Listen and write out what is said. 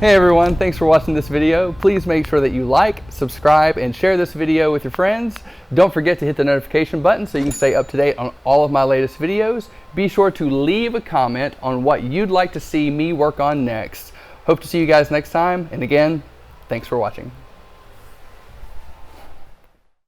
Hey everyone, thanks for watching this video. Please make sure that you like, subscribe, and share this video with your friends. Don't forget to hit the notification button so you can stay up to date on all of my latest videos. Be sure to leave a comment on what you'd like to see me work on next. Hope to see you guys next time, and again, thanks for watching.